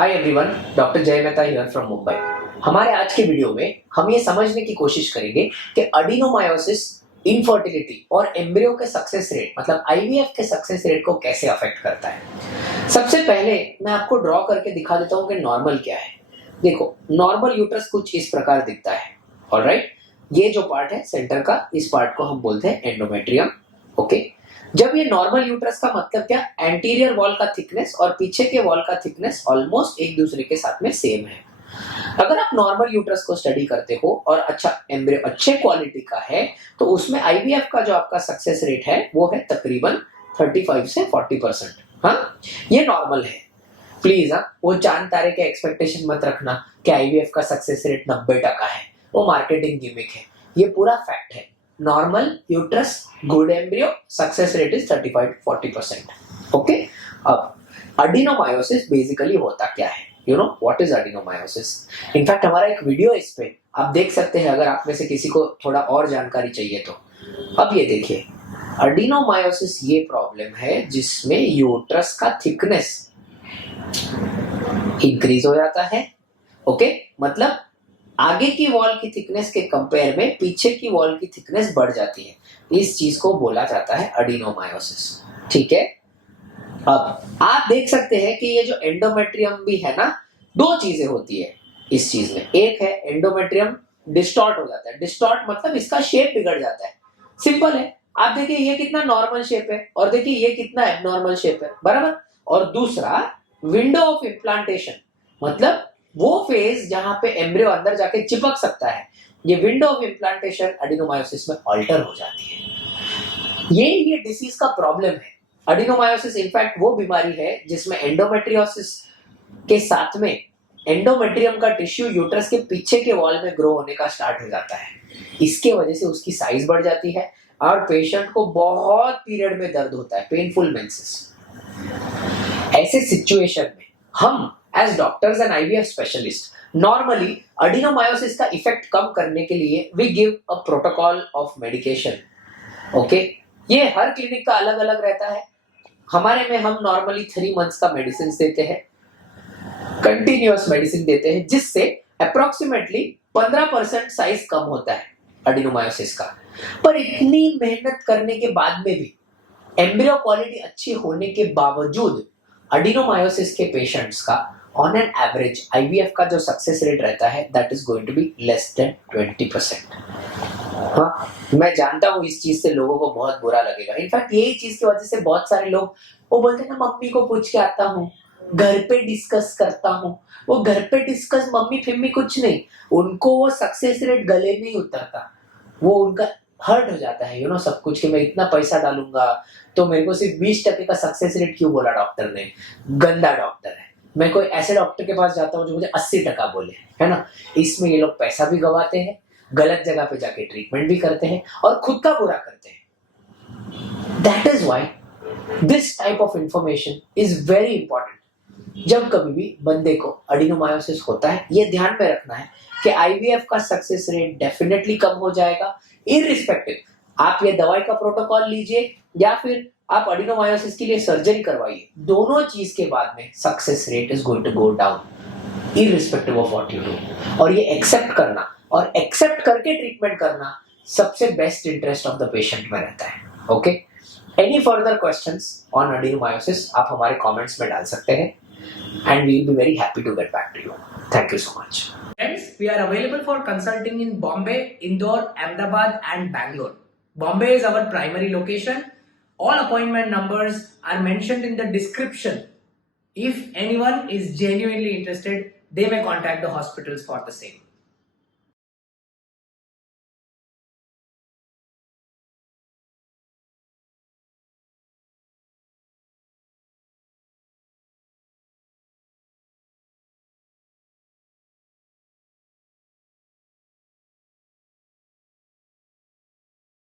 Hi everyone, doctor जय Mehta here from Mumbai. हमारे आज के वीडियो में हम ये समझने की कोशिश करेंगे कि एडिनोमायोसिस इनफर्टिलिटी और एम्ब्रियो के सक्सेस रेट मतलब आईवीएफ के सक्सेस रेट को कैसे अफेक्ट करता है। सबसे पहले मैं आपको ड्रॉ करके दिखा देता हूँ कि नॉर्मल क्या है। देखो, नॉर्मल यूट्रस कुछ इस प्रकार दिखता है। ऑलराइट, ये जो पार्ट है सेंटर का, इस पार्ट को हम बोलते हैं एंडोमेट्रियम। ओके, जब ये नॉर्मल यूट्रस का मतलब क्या, एंटीरियर वॉल का थिकनेस और पीछे के वॉल का थिकनेस ऑलमोस्ट एक दूसरे के साथ में सेम है। अगर आप नॉर्मल यूट्रस को स्टडी करते हो और अच्छा एम्ब्रियो अच्छे क्वालिटी का है तो उसमें आईवीएफ का जो आपका सक्सेस रेट है वो है तकरीबन 35 से 40%। हाँ, ये नॉर्मल है। प्लीज वो चांद तारे के एक्सपेक्टेशन मत रखना कि आईवीएफ का सक्सेस रेट 90% है, वो मार्केटिंग गिमिक है। ये पूरा फैक्ट है। Normal uterus, good embryo, success rate is 35-40%। Okay, अब एडिनोमायोसिस बेसिकली होता क्या है? You know what is adenomyosis? In fact हमारा एक वीडियो है इस पे, आप देख सकते हैं अगर आप में से किसी को थोड़ा और जानकारी चाहिए तो। अब ये देखिए, एडिनोमायोसिस ये प्रॉब्लम है जिसमें यूट्रस का थिकनेस इंक्रीज हो जाता है। ओके, मतलब आगे की वॉल की थिकनेस के कंपेयर में पीछे की वॉल की थिकनेस बढ़ जाती है। इस चीज को बोला जाता है एडिनोमायोसिस। ठीक है, अब आप देख सकते हैं कि ये जो एंडोमेट्रियम भी है ना, दो चीजें होती है इस चीज में। एक है एंडोमेट्रियम डिस्टॉर्ट हो जाता है। डिस्टॉर्ट मतलब इसका शेप बिगड़ जाता है। सिंपल है, आप देखिए ये कितना नॉर्मल शेप है और देखिए ये कितना एबनॉर्मल शेप है, बराबर। और दूसरा विंडो ऑफ इम्प्लांटेशन, मतलब वो फेज जहां पे एम्ब्रियो अंदर जाके चिपक सकता है, ये विंडो ऑफ इम्प्लांटेशन एडिनोमायोसिस में अल्टर हो जाती है। ये डिसीज का प्रॉब्लम है। एडिनोमायोसिस इनफैक्ट वो बीमारी है जिसमें एंडोमेट्रियोसिस के साथ में एंडोमेट्रियम का टिश्यू यूट्रस के पीछे के वॉल में ग्रो होने का स्टार्ट हो जाता है। इसके वजह से उसकी साइज बढ़ जाती है और पेशेंट को बहुत पीरियड में दर्द होता है, पेनफुल मेंसेस। ऐसे सिचुएशन में हम as doctors and IVF specialist normally adenomyosis का इफेक्ट कम करने के लिए we give a protocol of medication. Okay, ये हर क्लिनिक का अलग अलग रहता है। हमारे में हम नॉर्मली 3 मंथ्स का मेडिसिन देते हैं, कंटिन्यूअस मेडिसिन देते हैं, जिससे अप्रोक्सीमेटली 15% साइज कम होता है एडिनोमायोसिस का। पर इतनी मेहनत करने के बाद में भी, एम्ब्रियो क्वालिटी अच्छी होने के बावजूद एडिनोमायोसिस के पेशेंट्स का ऑन एन एवरेज आईवीएफ का जो सक्सेस रेट रहता है that is going to be less than 20%। हाँ, मैं जानता हूँ इस चीज से लोगों को बहुत बुरा लगेगा। इनफैक्ट यही चीज की वजह से बहुत सारे लोग वो बोलते हैं ना, मम्मी को पूछ के आता हूँ, घर पे डिस्कस करता हूँ। वो घर पे डिस्कस मम्मी फिम्मी कुछ नहीं, उनको वो सक्सेस रेट गले नहीं उतरता। वो उनका हर्ट हो जाता है, यू नो, सब कुछ कि मैं इतना पैसा डालूंगा तो मेरे को सिर्फ 20% का सक्सेस रेट क्यों बोला डॉक्टर ने? गंदा डॉक्टर है। मैं कोई ऐसे डॉक्टर के पास जाता हूँ जो मुझे 80% बोले, है ना। इसमें ये लोग पैसा भी गवाते हैं, गलत जगह पे जाके ट्रीटमेंट भी करते हैं और खुद का बुरा करते हैं। That is why this type of information is very important. जब कभी भी बंदे को एडिनोमायोसिस होता है, ये ध्यान में रखना है कि आईवीएफ का सक्सेस रेट डेफिनेटली कम हो जाएगा। इररिस्पेक्टिव आप ये दवाई का प्रोटोकॉल लीजिए या फिर आप एडिनोमायोसिस के लिए सर्जरी करवाइए, दोनों चीज के बाद में success rate is going to go down irrespective of what you do. और ये एक्सेप्ट करना और एक्सेप्ट करके ट्रीटमेंट करना सबसे best interest of the patient में रहता है। Okay, any further questions on adenomyosis आप हमारे कमेंट्स में डाल सकते हैं and we will be very happy to get back to you. Thank you so much. Friends, we are available for consulting in Bombay, Indore, Ahmedabad and Bangalore. Bombay is our primary location. All appointment numbers are mentioned in the description. If anyone is genuinely interested, they may contact the hospitals for the same.